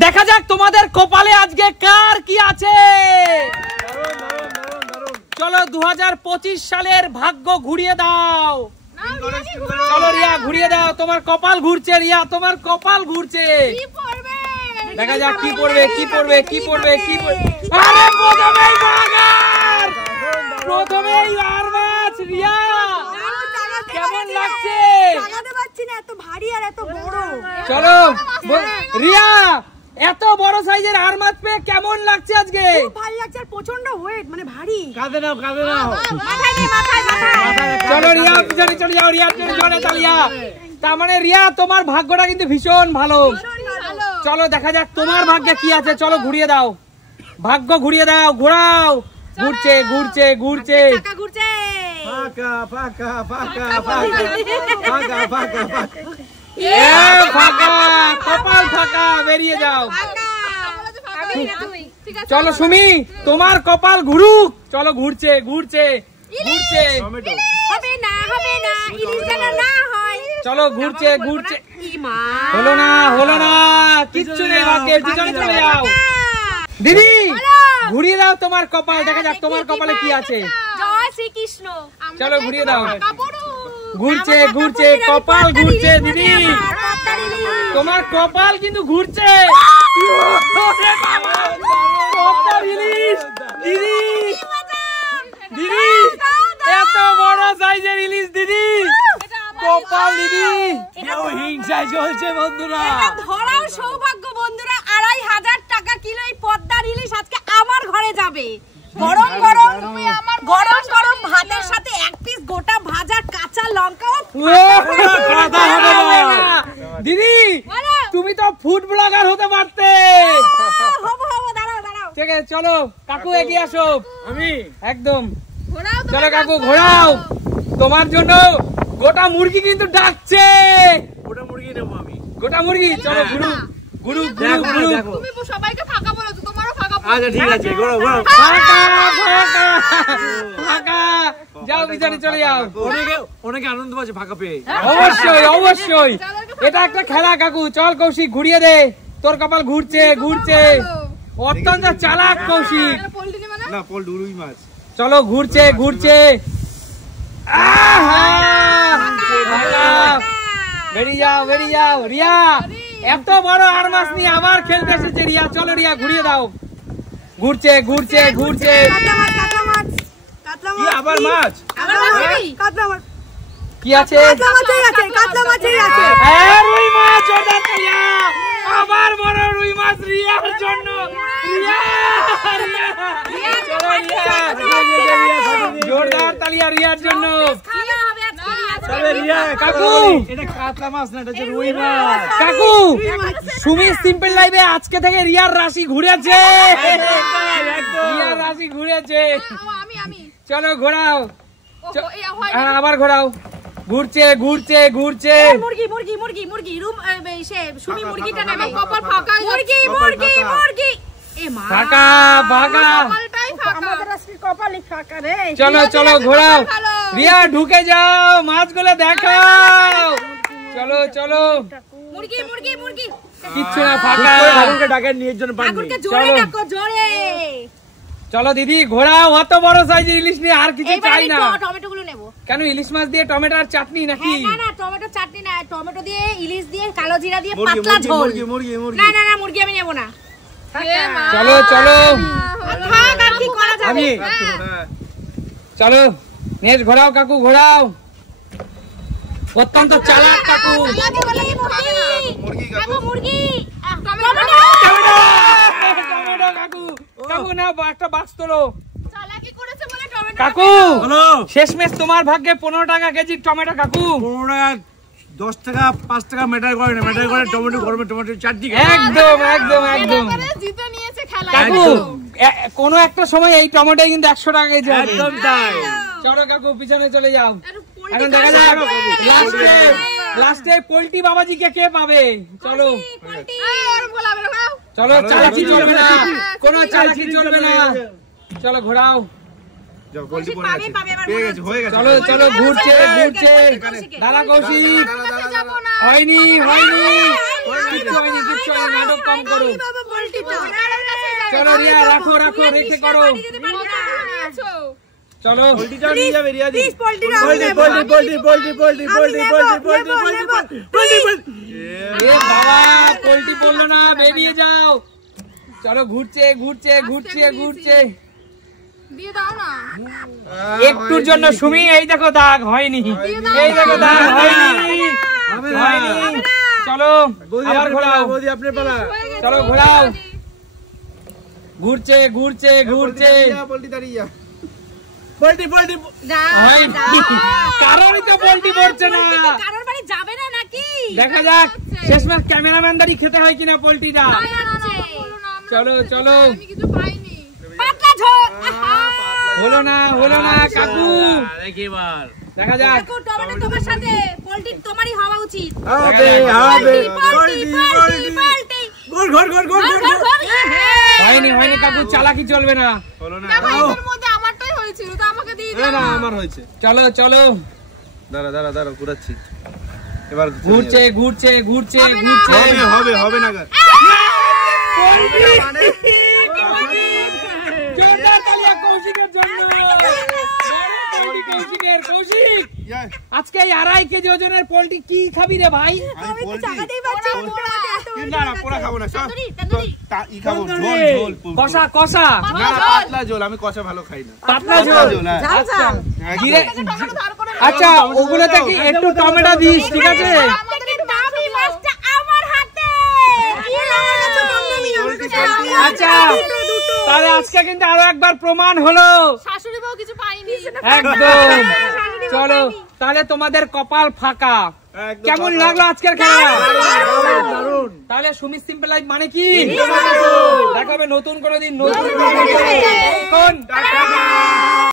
দেখা যাক তোমাদের কপালে আজকে কার কি আছে। চলো 2025 সালের ভাগ্য ঘুরিয়ে দাও। চলো রিয়া ঘুরিয়ে দাও, তোমার কপাল ঘুরছে। রিয়া তোমার কপাল ঘুরছে, দেখা যাক কি পড়বে কি পড়বে কি পড়বে কি পড়বে। আরে প্রথমেই বাগান, প্রথমেই আর মাছ। রিয়া কেমন লাগছে? এত ভারী আর এত বড়। চলো রিয়া, এত বড় সাইজের আর মাছ পেয়ে কেমন লাগছে আজকে? খুব ভালো লাগছে আর প্রচন্ড ওয়েট, মানে ভারী। কাঁধে নাও কাঁধে নাও। চলো রিয়া পিছনে চলে যাও, রিয়া পিছনে চলে চালিয়া। তার মানে রিয়া তোমার ভাগ্যটা কিন্তু ভীষণ ভালো। চলো দেখা যাক তোমার ভাগ্যে কি আছে। চলো ঘুরিয়ে দাও, ভাগ্য ঘুরিয়ে দাও, ঘোরাও। ঘুরছে ঘুরছে ঘুরছে ঘুরছে। ফাঁকা ফাঁকা ফাঁকা ফাঁকা ফাঁকা ফাঁকা ফাঁকা, কপাল ফাঁকা, বেরিয়ে যাও। চলো সুমি তোমার কপাল ঘুরুক। চলো ঘুরছে ঘুরছে ঘুরছে। হবে না হবে না, ইলিশ যেন না হয়। চলো ঘুরছে ঘুরছে, হলো না হলো না, কিচ্ছু নেই ভাগ্যে। পিছনে চলে যাও। দিদি ঘুরিয়ে দাও তোমার কপাল, দেখা যাক তোমার কপালে কি আছে। জয় শ্রীকৃষ্ণ। চলো ঘুরিয়ে দাও। ঘুরছে ঘুরছে, কপাল ঘুরছে। দিদি তোমার কপাল কিন্তু ঘুরছে। দিদি দিদি এত বড় সাইজের ইলিশ দিদি, কপাল দিদি। কেউ হিংসায় চলছে বন্ধুরা। ধরাও সৌভাগ্য বন্ধুরা। 2500 টাকা কিলো এই পদ্মার ইলিশ আজকে আমার ঘরে যাবে। গরম গরম গরম গরম ভাতের সাথে এক পিস গোটা ভাজা কাঁচা লঙ্কা। দিদি তুমি তো ফুড ব্লগার হতে পারতে। ঠিক আছে চলো কাকু এগিয়ে আসো। আমি একদম চলো কাকু ঘোরাও। তোমার জন্য গোটা মুরগি কিন্তু ডাকছে। গোটা মুরগি নেবো আমি। গোটা মুরগি চলো গুরু গুরু গুরু গুরু। তুমি সবাইকে ফাঁকা বলেছো, তোমারও ফাঁকা। আচ্ছা ঠিক আছে, ঘোরো ঘোরো। ফাঁকা ফাঁকা ফাঁকা, যাও পিছনে চলে যাও। অনেকে আনন্দ পাচ্ছে ফাঁকা পেয়ে। অবশ্যই অবশ্যই, এটা একটা খেলা কাকু। চল কৌশিক ঘুরিয়ে দে, তোর কপাল ঘুরছে ঘুরছে। অত্যন্ত চালাক কৌশিক। না পোল রুই মাছ। চলো ঘুরছে ঘুরছে। বেরিয়ে যাও বেরিয়ে যাও। রিয়া এত বড় আর মাছ নিয়ে আবার খেলতে এসেছে রিয়া। চলো রিয়া ঘুরিয়ে দাও। ঘুরছে ঘুরছে ঘুরছে। কি আবার মাছ? কি আছে? রুই মাছ। আবার বড় রুই মাছ রিয়ার জন্য। জোরদার তালিয়া রিয়ার জন্য। কাকু এটা কাতলা মাছ না, এটা রুই মাছ। কাকু সুমি সিম্পল লাইভে আজকে থেকে রিয়ার রাশি ঘুরেছে। রিয়ার রাশি ঘুরেছে। চলো ঘোরাও, আবার ঘোরাও। ঘুরছে ঘুরছে ঘুরছে। মুরগি মুরগি মুরগি মুরগি রুম সুমি মুরগিটা নেবে। কপাল ফাঁকা। মুরগি মুরগি মুরগি। এ মা ফাঁকা ফাঁকা, আমাদের আজকে কপালই ফাঁকা রে। চলো চলো ঘোরাও। রিয়া ঢুকে যাও, মাছগুলো দেখাও। চলো চলো। মুরগি মুরগি মুরগি। কিচ্ছু না, ফাঁকা। ঠাকুরকে ডাকেন নিয়ে জন্য পানি। ঠাকুরকে জোরে ডাকো জোরে। চলো দিদি ঘোরাও। অত বড় সাইজের ইলিশ নিয়ে আর কিছু চাই না। টমেটো গুলো নেব। কেন ইলিশ মাছ দিয়ে টমেটো আর চাটনি নাকি? না না টমেটো চাটনি না, টমেটো দিয়ে ইলিশ দিয়ে কালো জিরা দিয়ে পাতলা ঝোল। মুরগি মুরগি মুরগি। না না না মুরগি আমি নেব না। চলো চলো থাক, আর কি করা যাবে। আমি চলো নেক্সট ঘোরাও কাকু ঘোরাও। অত্যন্ত চালাক কাকু। কাকু মুরগি টমেটো কাকু। কাকু না একটা বাক্স তোলো। চালাকি করেছে বলে টমেটো। কাকু বলো। শেষমেশ তোমার ভাগ্যে 15 টাকা কেজি টমেটো কাকু। 15 টাকা 10 টাকা 5 টাকা ম্যাটার করে না, ম্যাটার করে টমেটো গরমে টমেটো চাটনি। একদম একদম একদম জিতে নিয়েছে খেলা। কাকু কোনো একটা সময় এই টমেটো কিন্তু 100 টাকা কেজি হবে। একদম তাই। চলো কাকু পিছনে চলে যাও। এখন দেখা যাক লাস্টে পোল্টি বাবাজিকে কে পাবে। চলো চলো, চালাকি চলবে না, কোনো চালাকি চলবে না। চলো ঘোরাও। চলো চলো ঘুরছে ঘুরছে। দাদা কৌশিক হয়নি হয়নি কিচ্ছু হয়নি, নাটক কম করো। চলো রিয়া, রাখো রেখে করো। চলো পোল্ট্রিটা নিয়ে যাবে রিয়া দি। পোল্ট্রি এ বাবা, পোল্ট্রি পড়লো না, বেরিয়ে যাও। চলো ঘুরছে দিয়ে দাও না। একটুর জন্য সুমি, এই দেখো দাগ হয়নি, চলো আবার ঘোরাও, বৌদি আপনি পালা। চলো ঘোরাও। ঘুরছে পোল্ট্রি দাঁড়িয়ে যা। পোল্ট্রি হয়নি, কারোরই তো পোল্ট্রি পড়ছে না। কারোর বাড়ি যাবে না নাকি? দেখা যাক শেষমেশ ক্যামেরাম্যান দাঁড়ি খেতে হয় কিনা পোল্ট্রিটা। চলো কিছু পাইনি। পাতলা ঝোল। হলো না কাকু। এবার দেখা যাক। কাকু, টমেটো তোমার সাথে, পোল্ট্রি তোমারই হওয়া উচিত। হবে গোল। হয়নি কাকু, চালাকি চলবে না। হলো না। এর মধ্যে আমারটাই হয়েছিল, তো আমাকে দিয়ে দাও। না আমার হয়েছে। চলো দাঁড়া ঘুরাচ্ছি। এবার ঘুরছে হবে না গা। জোরদার তালিয়া কৌশিকের জন্য। কৌশিক, আজকে এই 2.5 কেজি ওজনের পোল্ট্রি কি খাবি রে ভাই? আমি তো চাকাতেই পাচ্ছি না। না পোড়া খাবো না, ই খাবো ঝোল। কষা না পাতলা ঝোল, আমি কষা ভালো খাই না। পাতলা ঝোল। হ্যাঁ। আচ্ছা, ওগুলোতে কি একটু টমেটো দিস, ঠিক আছে? আচ্ছা, তাহলে আজকে কিন্তু আরো একবার প্রমাণ হলো শাশুড়ি বউ কিছু পাইনি। একদম। চলো তাহলে তোমাদের কপাল ফাঁকা। কেমন লাগলো আজকের খেলা? তাহলে সুমি সিম্পল লাইফ মানে কি? দেখাবে নতুন কোনো দিন, নতুন